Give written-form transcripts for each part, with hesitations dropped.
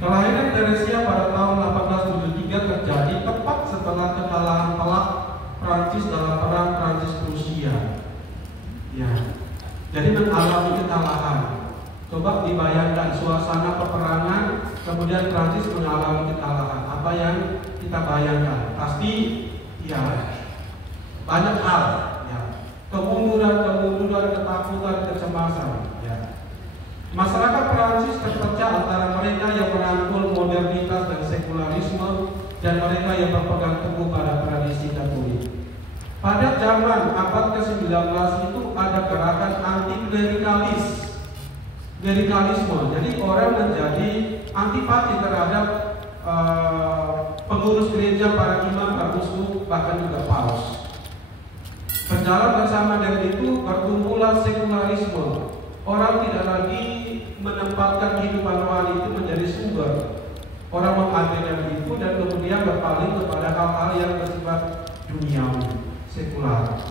Kelahiran Teresia pada tahun 1873 terjadi tepat setelah kekalahan telak Prancis dalam perang Prancis-Prusia. Ya, jadi mengalami kekalahan. Coba dibayangkan suasana peperangan, kemudian Prancis mengalami kekalahan. Apa yang kita bayangkan? Pasti, ya, banyak hal. Ya, kemunduran, ketakutan, kecemasan. Ya. Masyarakat Prancis terpecah antara mereka yang merangkul modernitas dan sekularisme dan mereka yang berpegang teguh pada tradisi Katolik. Pada zaman abad ke-19 itu ada gerakan anti-klerikalisme. Jadi orang menjadi antipati terhadap pengurus gereja, para imam, uskup, bahkan juga paus. Berjalan bersama dengan itu bertumbuhlah sekularisme. Orang tidak lagi menempatkan kehidupan rohani itu menjadi sumber. Orang mengabaikan itu dan kemudian berpaling kepada hal-hal yang bersifat duniawi, sekular.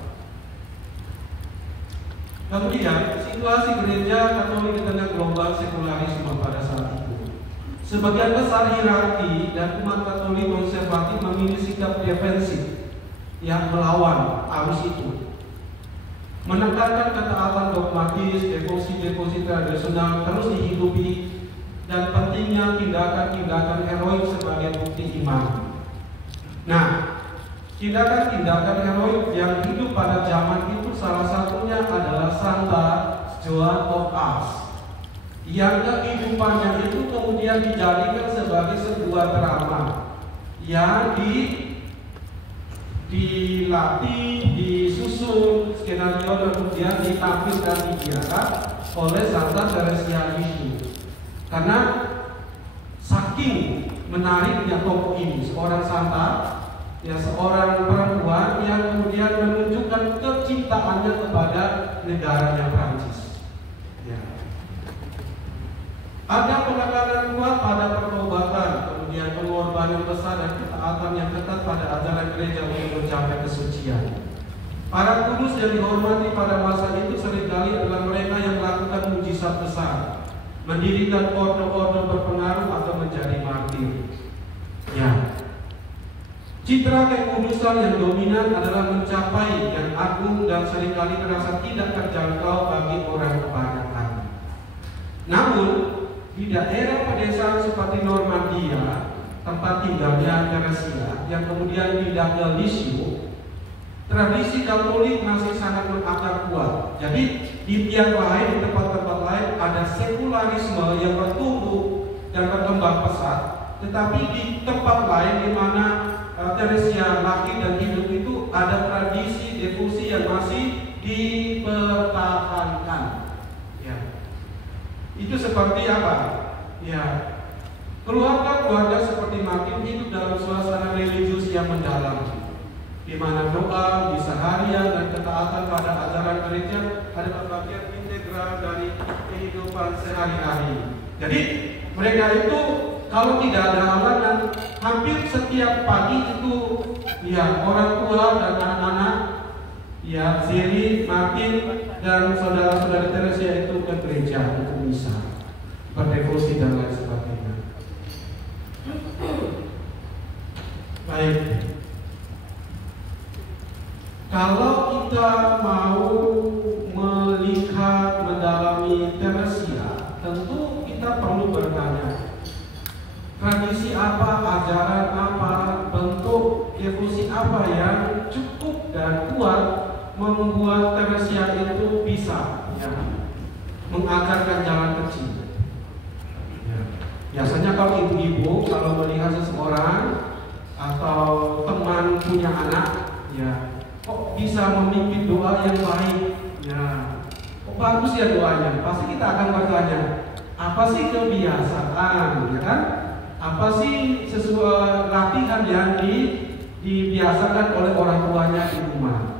Kemudian situasi gereja Katolik di tengah gelombang sekularisme pada saat itu. Sebagian besar hierarki dan umat Katolik konservatif memilih sikap defensif yang melawan arus itu. Menekankan ketaatan dogmatis, devosi tradisional terus dihidupi, dan pentingnya tindakan-tindakan heroik sebagai bukti iman. Nah, tindakan-tindakan heroik yang hidup pada zaman itu salah satunya adalah Santa Joan of Arc, yang kehidupannya itu kemudian dijadikan sebagai sebuah drama yang dilatih, disusun skenario, kemudian ditampilkan dibiarkan oleh Santa Teresia itu. Karena saking menariknya tokoh ini, seorang santa, ya seorang perempuan yang kemudian menunjukkan kecintaannya kepada negaranya Prancis. Ya. Ada penekanan kuat pada pertobatan, kemudian pengorbanan besar dan ketaatan yang ketat pada ajaran gereja untuk mencapai kesucian. Para kudus yang dihormati pada masa itu seringkali adalah mereka yang melakukan mujizat besar, mendirikan orde-orde berpengaruh atau menjadi martir. Ya. Citra kekudusan yang dominan adalah mencapai yang agung dan seringkali terasa tidak terjangkau bagi orang kebanyakan. Namun di daerah pedesaan seperti Normandia, tempat tinggalnya Teresia, yang kemudian pindah ke Lisieux, tradisi Katolik masih sangat berakar kuat. Jadi di tiap lain, di tempat-tempat lain ada sekularisme yang bertumbuh dan berkembang pesat, tetapi di tempat lain di mana Teresia lahir dan hidup itu ada tradisi devosi yang masih dipertahankan. Itu seperti apa? Ya, keluarga seperti Martin hidup dalam suasana religius yang mendalam, di mana doa, misa harian, dan ketaatan pada ajaran gereja adalah bagian integral dari kehidupan sehari-hari. Jadi mereka itu kalau tidak ada halangan, hampir setiap pagi itu, ya orang tua dan anak-anak, ya Zeli, Martin, dan saudara-saudara Teresia itu ke gereja untuk misa, berdevosi dan lain sebagainya. Baik, kalau kita mau melihat mendalami Teresia, tentu kita perlu bertanya, tradisi apa, ajaran apa, bentuk devosi apa yang cukup dan kuat membuat Teresia itu bisa mengajarkan jalan kecil. Biasanya kalau ibu-ibu kalau melihat seseorang atau teman punya anak, kok bisa memimpin doa yang baik, kok bagus ya doanya. Pasti kita akan bertanya, apa sih kebiasaan, ya kan? Apa sih sesuai latihan yang dibiasakan oleh orang tuanya di rumah.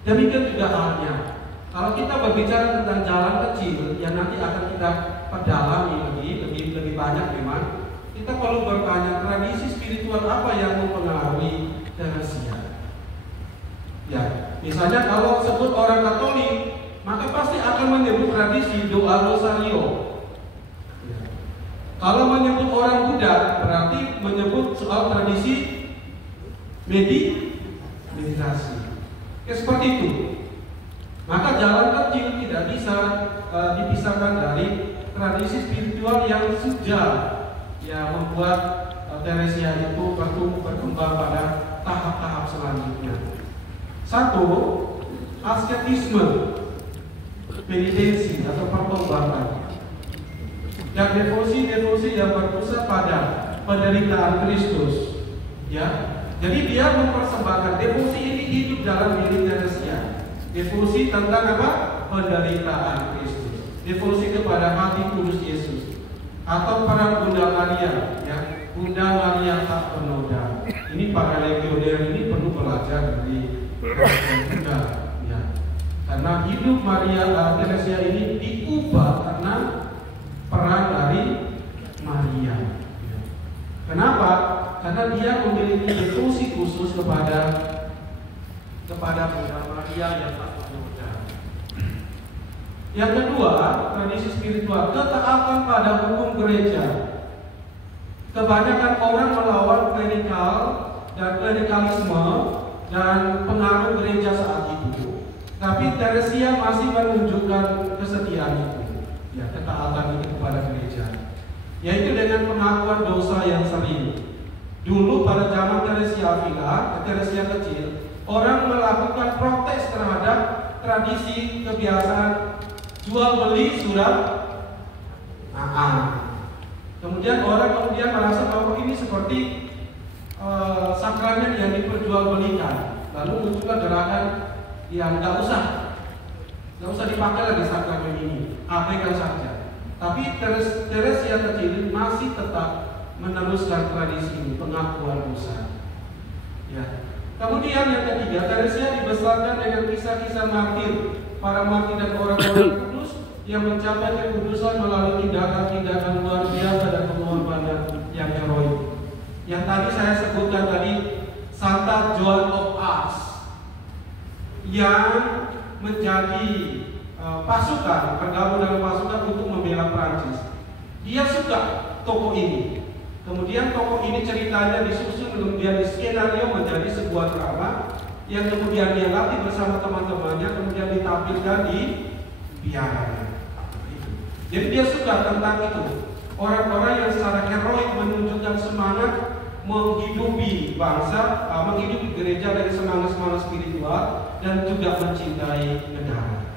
Demikian juga halnya, kalau kita berbicara tentang jalan kecil yang nanti akan kita perdalami lebih banyak memang, kita perlu bertanya tradisi spiritual apa yang mempengaruhi Teresia. Ya, misalnya kalau sebut orang Katolik, maka pasti akan menyebut tradisi doa rosario. Kalau menyebut orang Buddha berarti menyebut soal tradisi meditasi. Seperti itu. Maka jalan kecil tidak bisa dipisahkan dari tradisi spiritual yang sudah membuat Teresia itu berkembang pada tahap-tahap selanjutnya. Satu, asketisme, penitensi atau pertobatan, dan devosi yang berpusat pada penderitaan Kristus. Jadi dia mempersembahkan, devosi ini hidup dalam diri Teresia. Devosi tentang apa? Penderitaan Kristus. Devosi kepada hati kudus Yesus. Atau para Bunda Maria, Bunda Maria tak bernoda. Ini para legioner ini perlu belajar dari Bunda, karena hidup Teresia ini diubah karena peran dari Maria. Kenapa? Karena dia memiliki devosi khusus kepada Bunda Maria yang tak bernoda. Yang kedua, tradisi spiritual, ketaatan pada hukum gereja. Kebanyakan orang melawan klerikal dan klerikalisme dan pengaruh gereja saat itu. Tapi Teresia masih menunjukkan kesetiaan itu, ketaatan itu kepada gereja, yaitu dengan pengakuan dosa yang sering. Dulu pada zaman Teresia kecil, orang melakukan protes terhadap tradisi kebiasaan jual beli surat Naah. Kemudian orang merasa bahwa ini seperti sakrament yang diperjualbelikan. Lalu muncullah gerakan yang nggak usah dipakai lagi sakramen ini, abaikan saja. Tapi Teresia kecil masih tetap meneruskan tradisi ini, pengakuan dosa. Kemudian yang ketiga, Teresia dibesarkan dengan kisah-kisah martir, para martir dan orang-orang kudus yang mencapai kekudusan melalui tindakan-tindakan luar biasa dan pengorbanan yang heroik. Yang tadi saya sebutkan tadi, Santa Joan of Arc yang menjadi pasukan, bergabung dalam pasukan untuk membela Prancis. Dia suka tokoh ini. Kemudian tokoh ini ceritanya disusun, kemudian skenario menjadi sebuah drama yang kemudian dia latih bersama teman-temannya, kemudian ditampilkan di biara. Jadi dia suka tentang itu. Orang-orang yang secara heroik menunjukkan semangat menghidupi bangsa, menghidupi gereja dari semangat-semangat spiritual dan juga mencintai negara.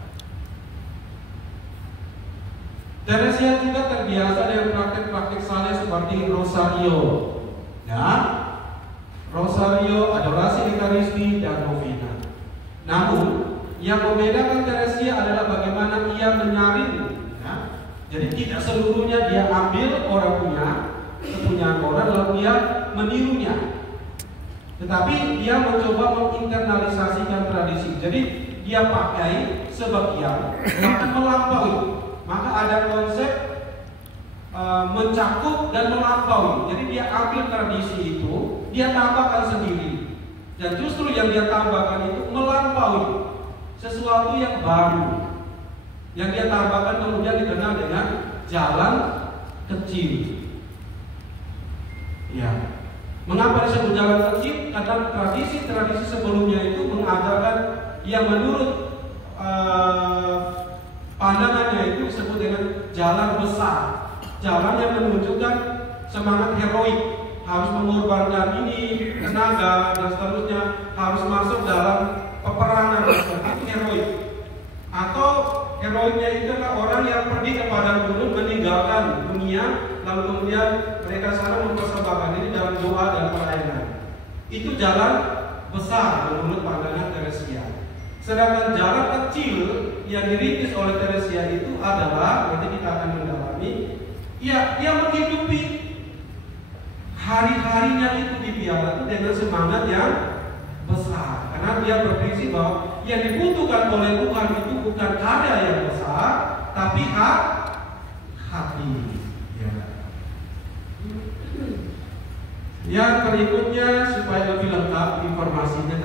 Teresia juga terbiasa dengan praktek-praktek saleh seperti rosario, rosario, adorasi Ekaristi, dan novena. Namun, yang membedakan Teresia adalah bagaimana ia menyaring. Jadi tidak seluruhnya dia ambil kepunyaan orang lalu dia menirunya. Tetapi dia mencoba menginternalisasikan tradisi. Jadi dia pakai sebagian, bahkan melampaui. Maka ada konsep mencakup dan melampaui. Jadi dia ambil tradisi itu, dia tambahkan sendiri. Dan justru yang dia tambahkan itu melampaui sesuatu yang baru. Yang dia tambahkan kemudian dikenal dengan jalan kecil. Mengapa disebut jalan kecil? Karena tradisi sebelumnya itu mengajarkan yang menurut pandangannya itu disebut dengan jalan besar, jalan yang menunjukkan semangat heroik, harus mengorbankan ini, tenaga dan seterusnya, harus masuk dalam peperangan, itu heroik. Atau heroiknya itu adalah orang yang pergi ke padang gurun meninggalkan dunia, lalu kemudian mereka sana mempersembahkan ini dalam doa dan pelayanan. Itu jalan besar menurut pandangan Teresia. Sedangkan jalan kecil yang dirintis oleh Teresia itu adalah, nanti kita akan mendalami, dia menghidupi hari-harinya itu di biara itu dengan semangat yang besar. Karena dia berprinsip bahwa yang dibutuhkan oleh Tuhan itu bukan karya yang besar, tapi hati. Yang berikutnya supaya lebih lengkap informasinya.